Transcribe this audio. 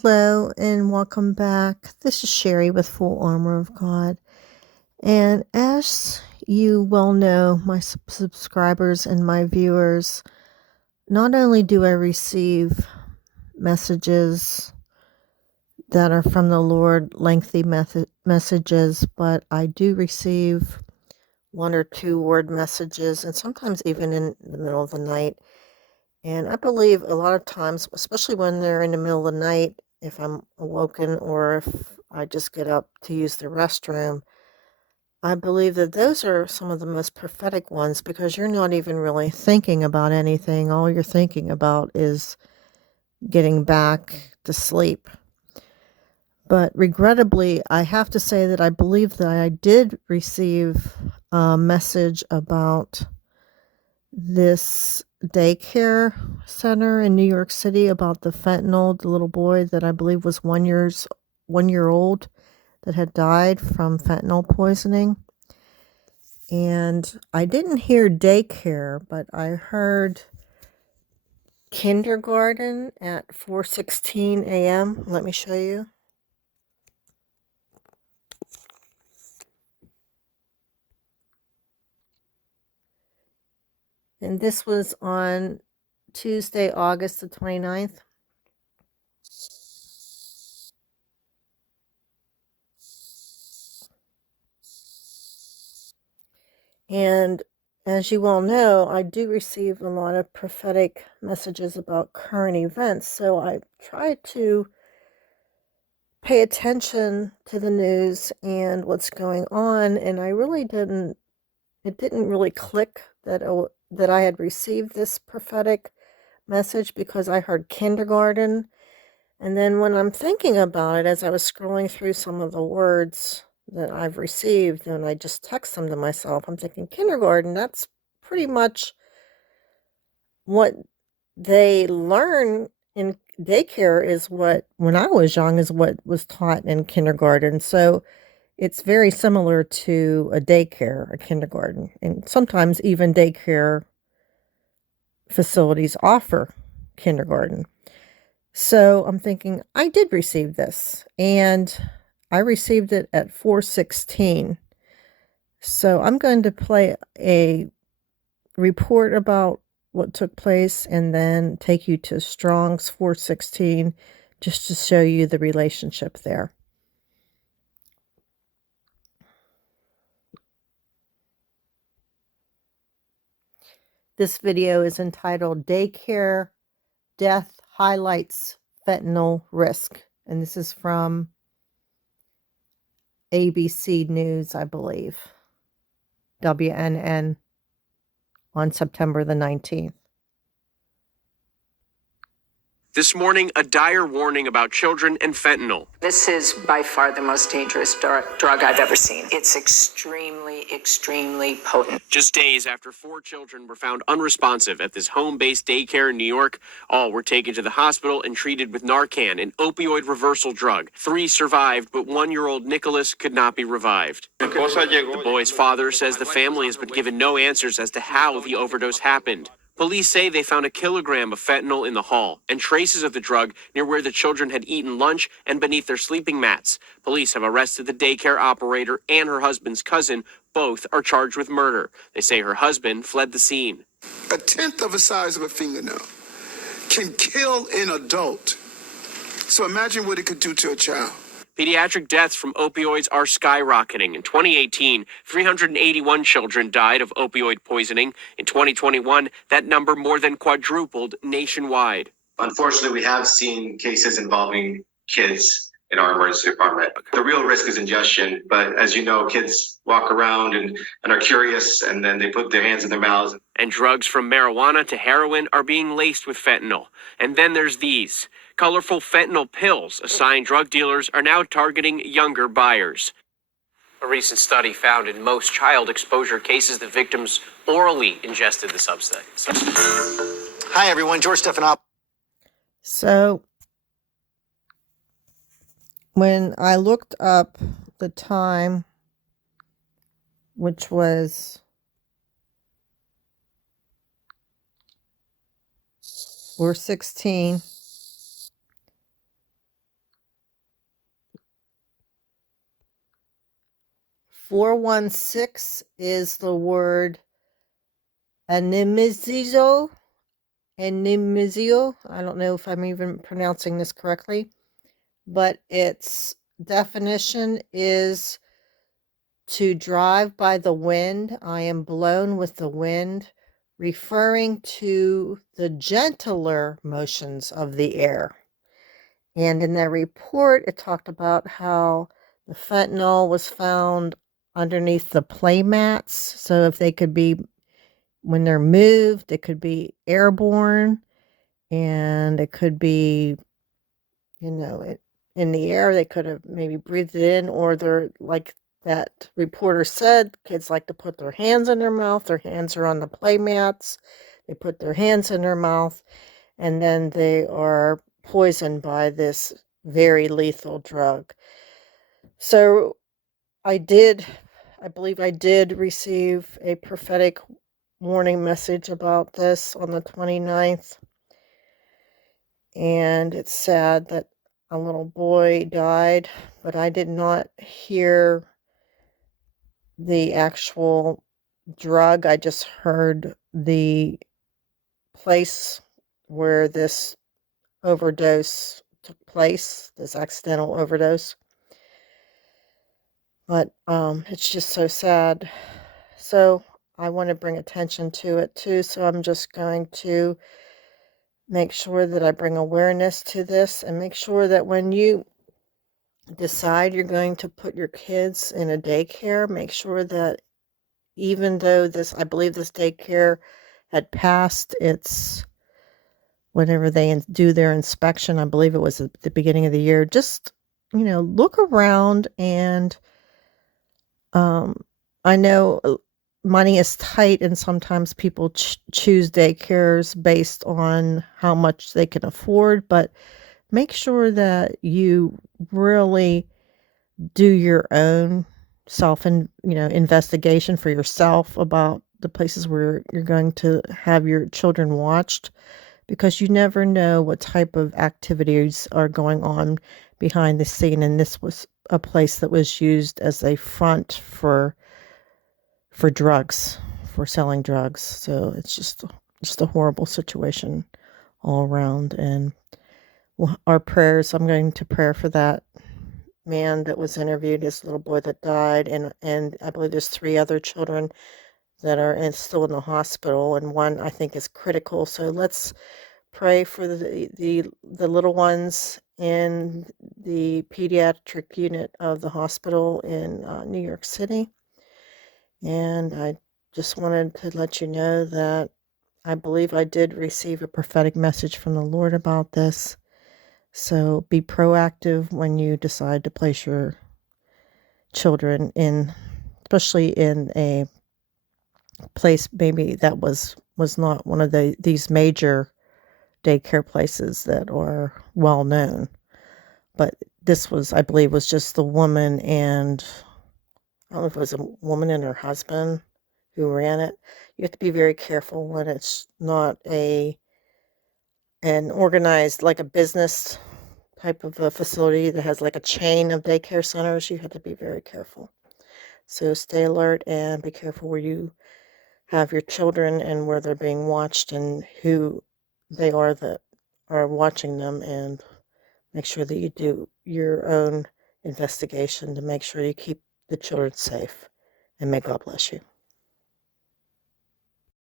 Hello and welcome back. This is Sherry with Full Armor of God. And as you well know, my subscribers and my viewers, not only do I receive messages that are from the Lord, lengthy messages, but I do receive 1 or 2 word messages, and sometimes even in the middle of the night. And I believe a lot of times, especially when they're in the middle of the night, if I'm awoken or if I just get up to use the restroom, I believe that those are some of the most prophetic ones because you're not even really thinking about anything. All you're thinking about is getting back to sleep. But regrettably, I have to say that I believe that I did receive a message about this daycare center in New York City about the fentanyl, the little boy that I believe was 1 year old that had died from fentanyl poisoning. And I didn't hear daycare, but I heard kindergarten at 4:16 a.m. Let me show you. And this was on Tuesday, August the 29th. And as you well know, I do receive a lot of prophetic messages about current events. So I try to pay attention to the news and what's going on. And it didn't really click that I had received this prophetic message because I heard kindergarten. And then when I'm thinking about it, as I was scrolling through some of the words that I've received, and I just text them to myself, I'm thinking kindergarten, that's pretty much what they learn in daycare is what, when I was young, is what was taught in kindergarten. So it's very similar to a daycare, a kindergarten. And sometimes even daycare facilities offer kindergarten. So I'm thinking, I did receive this, and I received it at 4:16. So I'm going to play a report about what took place and then take you to Strong's 4:16 just to show you the relationship there. This video is entitled Daycare Death Highlights Fentanyl Risk, and this is from ABC News, I believe, WNN, on September the 19th. This morning, a dire warning about children and fentanyl. This is by far the most dangerous drug I've ever seen. It's extremely, extremely potent. Just days after 4 children were found unresponsive at this home-based daycare in New York, all were taken to the hospital and treated with Narcan, an opioid reversal drug. 3 survived, but 1-year-old Nicholas could not be revived. The boy's father says the family has been given no answers as to how the overdose happened. Police say they found a kilogram of fentanyl in the hall and traces of the drug near where the children had eaten lunch and beneath their sleeping mats. Police have arrested the daycare operator and her husband's cousin. Both are charged with murder. They say her husband fled the scene. A tenth of the size of a fingernail can kill an adult. So imagine what it could do to a child. Pediatric deaths from opioids are skyrocketing. In 2018, 381 children died of opioid poisoning. In 2021, that number more than quadrupled nationwide. Unfortunately, we have seen cases involving kids in our emergency department. The real risk is ingestion, but as you know, kids walk around and are curious, and then they put their hands in their mouths. And drugs from marijuana to heroin are being laced with fentanyl. And then there's these. Colorful fentanyl pills, a sign drug dealers are now targeting younger buyers. A recent study found in most child exposure cases the victims orally ingested the substance. Hi, everyone. George Stephanopoulos. So when I looked up the time, which was 4:16, 416 is the word animizio. Animizio. I don't know if I'm even pronouncing this correctly, but its definition is to drive by the wind. I am blown with the wind, referring to the gentler motions of the air. And in that report, it talked about how the fentanyl was found underneath the play mats. So if they could be, when they're moved, it could be airborne, and it could be, in the air. They could have maybe breathed it in, or they're, like that reporter said, kids like to put their hands in their mouth. Their hands are on the play mats. They put their hands in their mouth, and then they are poisoned by this very lethal drug. So I believe I did receive a prophetic warning message about this on the 29th. And it's sad that a little boy died, but I did not hear the actual drug. I just heard the place where this overdose took place, this accidental overdose. But it's just so sad. So I want to bring attention to it too. So I'm just going to make sure that I bring awareness to this, and make sure that when you decide you're going to put your kids in a daycare, make sure that even though I believe this daycare had passed its, whenever they do their inspection, I believe it was at the beginning of the year, just, look around. And I know money is tight, and sometimes people choose daycares based on how much they can afford, but make sure that you really do your own investigation for yourself about the places where you're going to have your children watched, because you never know what type of activities are going on behind the scene. And this was a place that was used as a front for drugs, for selling drugs. So it's just a horrible situation all around. And our prayers, I'm going to pray for that man that was interviewed, this little boy that died, and I believe there's 3 other children that are still in the hospital, and one I think is critical. So let's pray for the little ones in the pediatric unit of the hospital in New York City. And I just wanted to let you know that I believe I did receive a prophetic message from the Lord about this. So be proactive when you decide to place your children in, especially in a place maybe that was not one of these major daycare places that are well known. But this was, I believe, was just the woman, and I don't know if it was a woman and her husband who ran it. You have to be very careful when it's not an organized, like a business type of a facility that has like a chain of daycare centers. You have to be very careful. So stay alert and be careful where you have your children and where they're being watched and who they are that are watching them, and make sure that you do your own investigation to make sure you keep the children safe. And may God bless you.